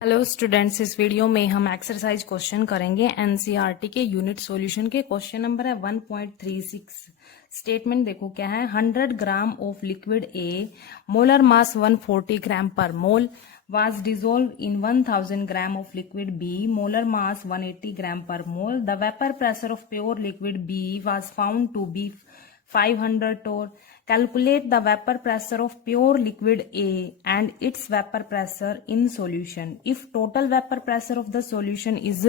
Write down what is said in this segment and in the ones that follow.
Hello students, इस video में हम एक्सरसाइज क्वेश्चन करेंगे एनसीईआरटी के यूनिट सॉल्यूशन के। क्वेश्चन नंबर है 1.36। स्टेटमेंट देखो क्या है। 100 gram of liquid A, molar mass 140 ग्राम पर मोल, was dissolved in 1000 gram of liquid B, molar mass 180 gram per mole. The vapor pressure of pure liquid B was found to be 500 torr. Calculate the vapor pressure of pure liquid A and its vapor pressure in solution. If total vapor pressure of the solution is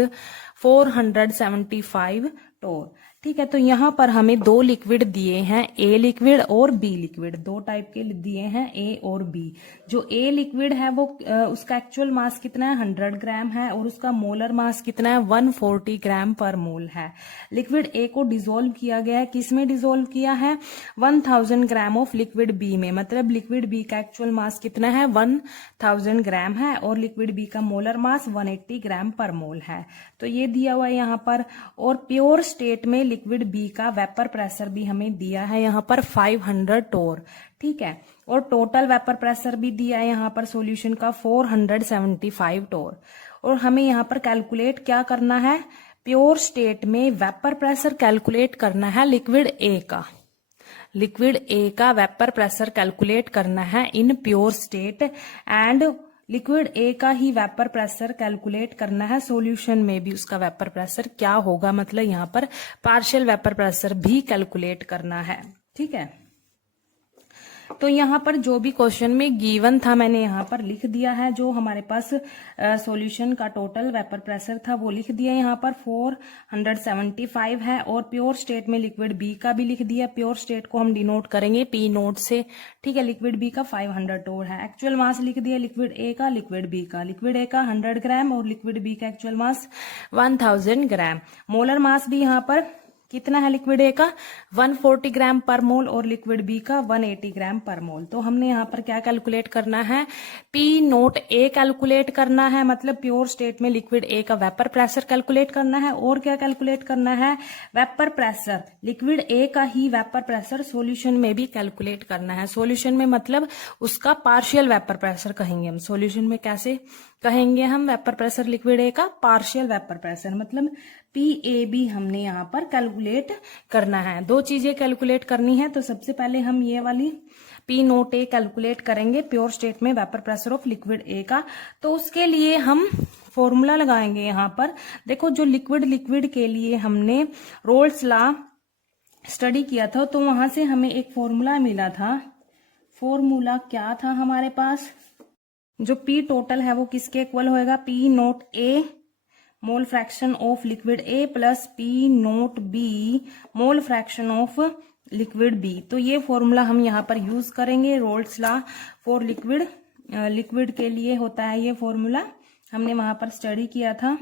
475 torr. ठीक है, तो यहाँ पर हमें दो liquid दिए हैं, a liquid और बी लिक्विड। दो टाइप के दिए हैं, ए और बी। जो ए लिक्विड है वो उसका एक्चुअल मास कितना है, 100 ग्राम है, और उसका मोलर मास कितना है, 140 ग्राम पर मोल है। लिक्विड ए को डिसोल्व किया गया है, किस में डिसोल्व किया है, 1000 ग्राम ऑफ लिक्विड बी में। मतलब लिक्विड बी का एक्चुअल मास कितना है, 1000 ग्राम है, और लिक्विड बी का मोलर मास 180 ग्राम पर मोल है। तो ये दिया हुआ है यहाँ पर। और प्योर स्टेट में लिक्विड बी का वेपर प्रेशर भी हमें दिया है यहाँ पर 500 टोर। ठीक है, और टोटल वेपर प्रेशर भी दिया है यहाँ पर सॉल्यूशन का 475 टोर। और हमें यहाँ पर कैलकुलेट क्या करना है, प्योर स्टेट में वेपर प्रेशर कैलकुलेट करना है लिक्विड ए का। लिक्विड ए का वेपर प्रेशर कैलकुलेट करना है in pure state, and liquid A का ही वेपर प्रेशर कैलकुलेट करना है सॉल्यूशन में भी। उसका वेपर प्रेशर क्या होगा, मतलब यहाँ पर पार्शियल वेपर प्रेशर भी कैलकुलेट करना है। ठीक है, तो यहाँ पर जो भी क्वेश्चन में गिवन था मैंने यहाँ पर लिख दिया है। जो हमारे पास सॉल्यूशन का टोटल वेपर प्रेशर था वो लिख दिया यहाँ पर 475 है, और प्योर स्टेट में लिक्विड बी का भी लिख दिया। प्योर स्टेट को हम डिनोट करेंगे पी नोट से। ठीक है, लिक्विड बी का 500 टोर है। एक्चुअल मास लिख दिया लिक्विड ए का, लिक्विड बी का। लिक्विड ए का 100 ग्राम और लिक्विड बी का एक्चुअल मास 1000 ग्राम। मोलर मास भी यहाँ पर कितना है लिक्विड ए का, 140 ग्राम पर मोल, और लिक्विड बी का 180 ग्राम पर मोल। तो हमने यहाँ पर क्या कैलकुलेट करना है, पी नोट ए कैलकुलेट करना है। मतलब प्योर स्टेट में लिक्विड ए का वेपर प्रेशर कैलकुलेट करना है। और क्या कैलकुलेट करना है, वेपर प्रेशर, लिक्विड ए का ही वेपर प्रेशर सॉल्यूशन में भी कैलकुलेट करना है। सॉल्यूशन में मतलब उसका पार्शियल वेपर प्रेशर कहेंगे हम। सॉल्यूशन में कैसे कहेंगे हम वेपर प्रेशर लिक्विड ए का, पार्शियल वेपर प्रेशर, मतलब पी ए बी हमने यहाँ पर कैलकुलेट करना है। दो चीजें कैलकुलेट करनी है। तो सबसे पहले हम ये वाली पी नोट ए कैलकुलेट करेंगे, प्योर स्टेट में vapour pressure of liquid A का। तो उसके लिए हम फॉर्मूला लगाएंगे यहाँ पर। देखो, जो लिक्विड के लिए हमने रोल्स लॉ स्टडी किया था, तो वहां से हमें एक फॉर्मूला मिला था। फॉर्मूला क्या था हमारे पास, जो पी टोटल है वो किसके इक्वल होएगा, P nought A mole fraction of liquid A plus P nought B mole fraction of liquid B. तो ये फॉर्मूला हम यहाँ पर यूज करेंगे। रोल्स लॉ फॉर लिक्विड के लिए होता है ये फॉर्मूला, हमने वहां पर स्टडी किया था।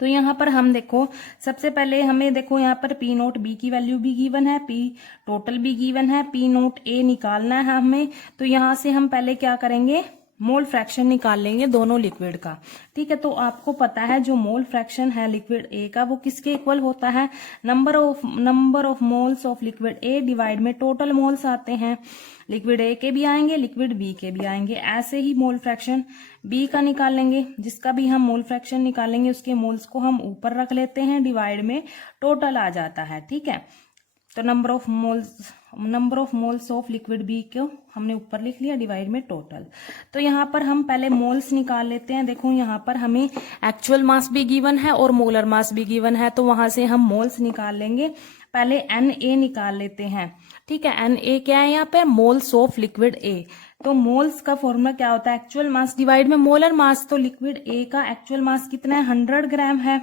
तो यहाँ पर हम देखो, सबसे पहले हमें देखो यहाँ पर पी नोट बी की वैल्यू भी गिवन है, पी टोटल भी गिवन है, पी नोट ए निकालना है हमें। तो यहाँ से हम पहले क्या करेंगे, मोल फ्रैक्शन निकाल लेंगे दोनों लिक्विड का। ठीक है, तो आपको पता है जो मोल फ्रैक्शन है लिक्विड ए का वो किसके इक्वल होता है, number of moles of liquid A divide में टोटल मोल्स आते हैं। लिक्विड ए के भी आएंगे, लिक्विड बी के भी आएंगे। ऐसे ही मोल फ्रैक्शन बी का निकाल लेंगे, जिसका भी हम मोल फ्रैक्शन निकालेंगे उसके मोल्स को हम ऊपर रख लेते हैं, डिवाइड में टोटल आ जाता है। ठीक है, तो number of moles of liquid B को हमने ऊपर लिख लिया, डिवाइड में टोटल। तो यहाँ पर हम पहले मोल्स निकाल लेते हैं। देखो यहाँ पर हमें एक्चुअल मास भी गिवन है और मोलर मास भी गिवन है, तो वहां से हम मोल्स निकाल लेंगे। पहले एन ए निकाल लेते हैं। ठीक है, एन ए क्या है यहाँ पे, मोल्स ऑफ लिक्विड ए। तो मोल्स का फॉर्मूला क्या होता है, एक्चुअल मास डिवाइड में मोलर मास। तो लिक्विड ए का एक्चुअल मास कितना है, 100 ग्राम है,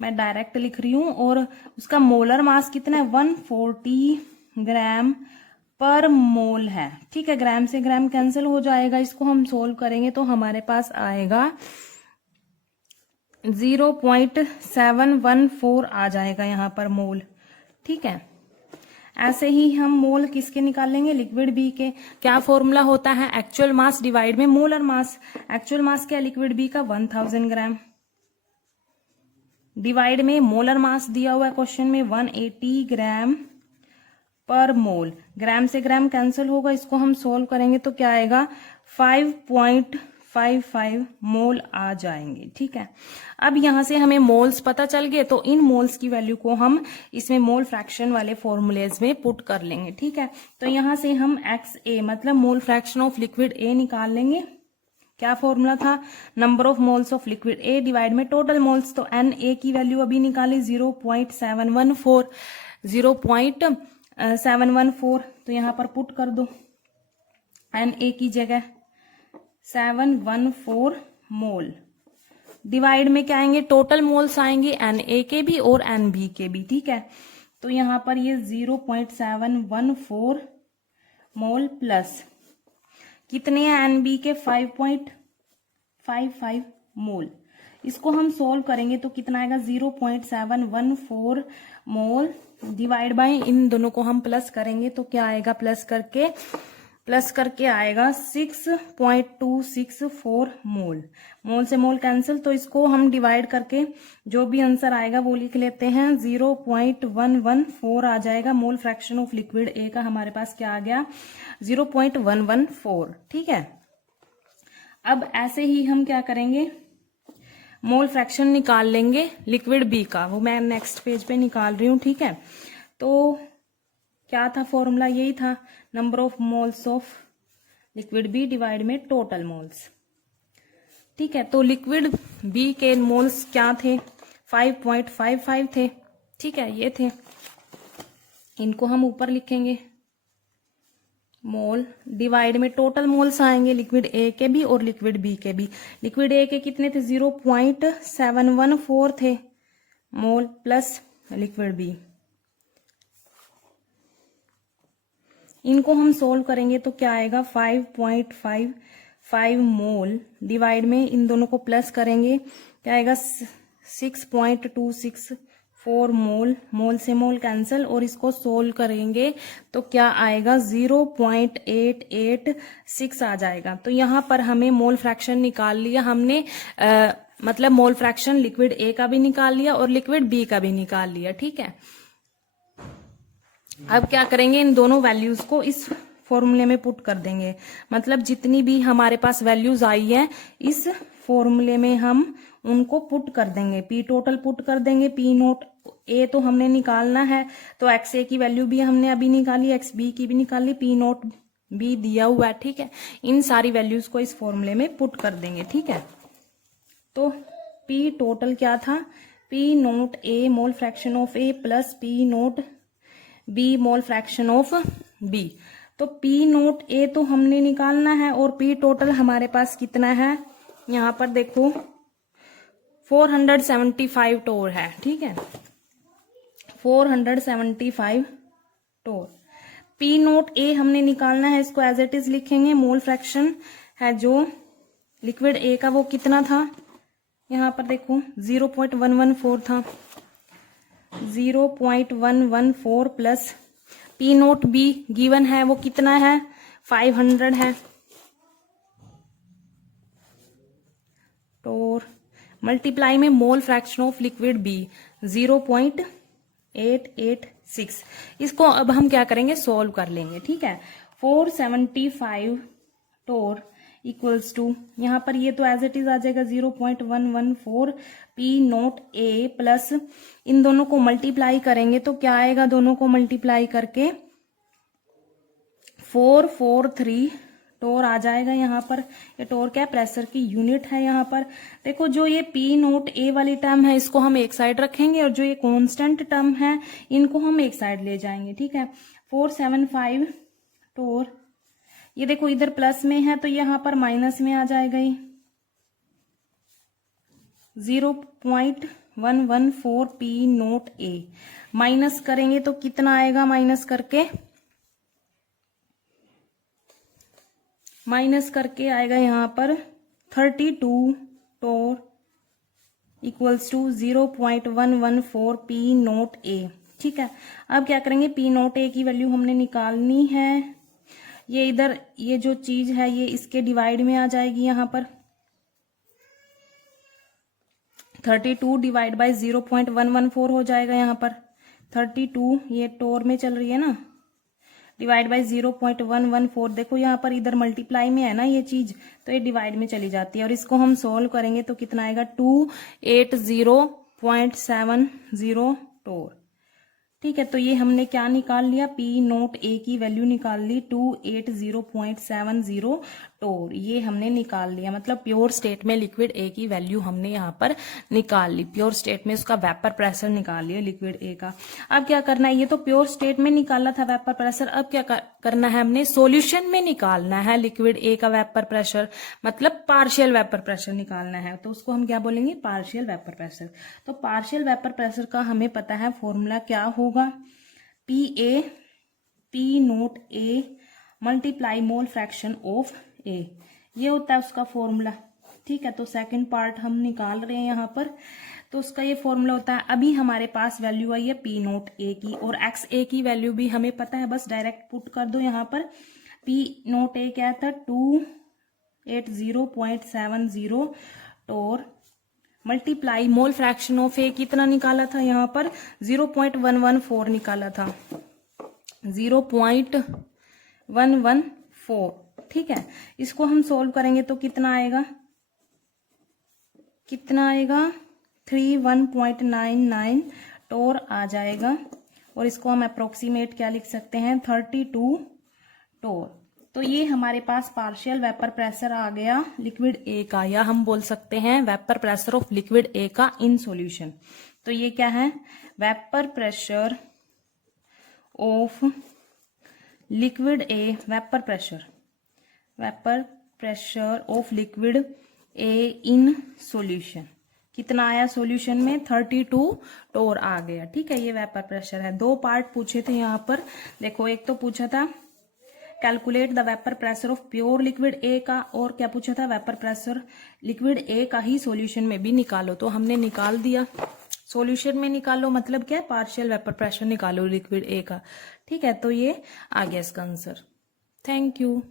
मैं डायरेक्ट लिख रही हूं, और उसका मोलर मास कितना है, 140 ग्राम पर मोल है। ठीक है, ग्राम से ग्राम कैंसिल हो जाएगा। इसको हम सोल्व करेंगे तो हमारे पास आएगा 0.714 आ जाएगा यहाँ पर मोल। ठीक है, ऐसे ही हम मोल किसके निकाल लेंगे, लिक्विड बी के। क्या फॉर्मूला होता है, एक्चुअल मास डिवाइड में मोलर मास। एक्चुअल मास क्या, लिक्विड बी का 1000 ग्राम, डिवाइड में मोलर मास दिया हुआ है क्वेश्चन में 180 ग्राम पर मोल। ग्राम से ग्राम कैंसिल होगा, इसको हम सोल्व करेंगे तो क्या आएगा, 5.5 0.55 मोल आ जाएंगे। ठीक है, अब यहां से हमें मोल्स पता चल गए, तो इन मोल्स की वैल्यू को हम इसमें मोल फ्रैक्शन वाले फॉर्मूलेज में पुट कर लेंगे। ठीक है, तो यहां से हम XA मतलब मोल फ्रैक्शन ऑफ लिक्विड A निकाल लेंगे। क्या फॉर्मूला था, number of moles of liquid A divide में टोटल मोल्स, तो Na की वैल्यू अभी निकाली 0.714, 0.714, तो यहां पर पुट कर दो Na की जगह 714 मोल, डिवाइड में क्या आएंगे, टोटल मोल्स आएंगे Na के भी और Nb के भी। ठीक है, तो यहां पर ये 0.714 मोल प्लस कितने हैं Nb के 5.55 मोल, इसको हम सोल्व करेंगे तो कितना आएगा 0.714 मोल डिवाइड बाय इन दोनों को हम प्लस करेंगे तो क्या आएगा, प्लस करके आएगा 6.264 मोल। मोल से मोल कैंसिल, तो इसको हम डिवाइड करके जो भी आंसर आएगा वो लिख लेते हैं, 0.114 आ जाएगा। मोल फ्रैक्शन ऑफ लिक्विड ए का हमारे पास क्या आ गया, 0.114। ठीक है, अब ऐसे ही हम क्या करेंगे, मोल फ्रैक्शन निकाल लेंगे लिक्विड बी का, वो मैं नेक्स्ट पेज पे निकाल रही हूं। ठीक है, तो क्या था फॉर्मूला, यही था, number of moles of liquid B divide में टोटल मोल्स। ठीक है, तो लिक्विड बी के मोल्स क्या थे, 5.55 थे। ठीक है, ये थे, इनको हम ऊपर लिखेंगे, मोल डिवाइड में टोटल मोल्स आएंगे लिक्विड ए के भी और लिक्विड बी के भी। लिक्विड ए के कितने थे, 0.714 थे मोल प्लस लिक्विड बी, इनको हम सोल्व करेंगे तो क्या आएगा, 5.55 मोल डिवाइड में इन दोनों को प्लस करेंगे क्या आएगा, 6.264 मोल, मोल से मोल कैंसिल, और इसको सोल्व करेंगे तो क्या आएगा, 0.886 आ जाएगा। तो यहां पर हमें मोल फ्रैक्शन निकाल लिया हमने, मतलब मोल फ्रैक्शन लिक्विड ए का भी निकाल लिया और लिक्विड बी का भी निकाल लिया। ठीक है, अब क्या करेंगे, इन दोनों वैल्यूज को इस फॉर्मूले में पुट कर देंगे, मतलब जितनी भी हमारे पास वैल्यूज आई है इस फॉर्मूले में हम उनको पुट कर देंगे, पी टोटल पुट कर देंगे, पी नोट ए तो हमने निकालना है, तो एक्स ए की वैल्यू भी हमने अभी निकाली, एक्स बी की भी निकाली, पी नोट बी दिया हुआ है। ठीक है, इन सारी वैल्यूज को इस फॉर्मूले में पुट कर देंगे। ठीक है, तो पी टोटल क्या था, P nought A mole fraction of A plus P nought B mole fraction of B. तो पी नोट ए तो हमने निकालना है और पी टोटल हमारे पास कितना है, यहां पर देखो 475 टोर है। ठीक है, 475 टोर। पी नोट ए हमने निकालना है, इसको एज इट इज लिखेंगे, मोल फ्रैक्शन है जो लिक्विड ए का वो कितना था, यहां पर देखो 0.114 था, 0.114 plus P nought B given है वो कितना है, 500 है, और मल्टीप्लाई में mole fraction of liquid B 0.886। इसको अब हम क्या करेंगे, सोल्व कर लेंगे। ठीक है, 475 टोर इक्वल्स टू, यहां पर ये तो एज इट इज आ जाएगा 0.114 पी नोट ए प्लस इन दोनों को मल्टीप्लाई करेंगे तो क्या आएगा, दोनों को मल्टीप्लाई करके 443 टोर आ जाएगा। यहाँ पर ये टोर क्या, प्रेशर की यूनिट है। यहाँ पर देखो जो ये पी नोट ए वाली टर्म है इसको हम एक साइड रखेंगे और जो ये कांस्टेंट टर्म है इनको हम एक साइड ले जाएंगे। ठीक है, 475 टोर, ये देखो इधर प्लस में है तो यहाँ पर माइनस में आ जाएगा, ये 0.114 पी नोट ए माइनस करेंगे तो कितना आएगा, माइनस करके आएगा यहाँ पर 32 टोर इक्वल्स टू 0.114 पी नोट ए। ठीक है, अब क्या करेंगे, पी नोट ए की वैल्यू हमने निकालनी है, ये इधर ये जो चीज है ये इसके डिवाइड में आ जाएगी, यहाँ पर 32 डिवाइड बाय 0.114 हो जाएगा, यहाँ पर 32 ये टोर में चल रही है ना, डिवाइड बाय 0.114, देखो यहाँ पर इधर मल्टीप्लाई में है ना ये चीज, तो ये डिवाइड में चली जाती है। और इसको हम सोल्व करेंगे तो कितना आएगा 280.70 टोर। ठीक है, तो ये हमने क्या निकाल लिया, पी नोट ए की वैल्यू निकाल ली 280.70 टोर, ये हमने निकाल लिया। मतलब प्योर स्टेट में लिक्विड ए की वैल्यू हमने यहाँ पर निकाल ली, प्योर स्टेट में उसका वेपर प्रेशर निकाल लिया लिक्विड ए का। अब क्या करना है, ये तो प्योर स्टेट में निकाला था वेपर प्रेशर, अब क्या करना है, हमने सॉल्यूशन में निकालना है लिक्विड ए का वेपर प्रेशर, मतलब पार्शियल वेपर प्रेशर निकालना है। तो उसको हम क्या बोलेंगे, पार्शियल वेपर प्रेशर। तो पार्शियल वेपर प्रेशर का हमें पता है फॉर्मूला क्या होगा, P nought A multiply mole fraction of A, ये होता है उसका फॉर्मूला। ठीक है, तो सेकंड पार्ट हम निकाल रहे हैं यहाँ पर, तो उसका ये फॉर्मूला होता है। अभी हमारे पास वैल्यू आई है पी नोट ए की, और एक्स ए की वैल्यू भी हमें पता है, बस डायरेक्ट पुट कर दो यहाँ पर। पी नोट ए क्या था 280.70 टोर मल्टीप्लाई मोल फ्रैक्शन ऑफ ए कितना निकाला था यहाँ पर 0.114 निकाला था, 0.114। ठीक है, इसको हम सोल्व करेंगे तो कितना आएगा 31.99 टोर आ जाएगा। और इसको हम अप्रोक्सीमेट क्या लिख सकते हैं 32 टोर। तो ये हमारे पास पार्शियल वेपर प्रेशर आ गया लिक्विड ए का, या हम बोल सकते हैं vapour pressure of liquid A का इन सॉल्यूशन। तो ये क्या है, vapour pressure of liquid A, vapour pressure of liquid A in solution. कितना आया सॉल्यूशन में 32 टोर आ गया। ठीक है, ये वेपर प्रेशर है। दो पार्ट पूछे थे यहाँ पर, देखो एक तो पूछा था calculate the vapour pressure of pure liquid A का, और क्या पूछा था वेपर प्रेशर लिक्विड ए का ही सॉल्यूशन में भी निकालो, तो हमने निकाल दिया। सॉल्यूशन में निकालो मतलब क्या है, पार्शियल वेपर प्रेशर निकालो लिक्विड ए का। ठीक है, तो ये आ गया इसका आंसर। Thank you.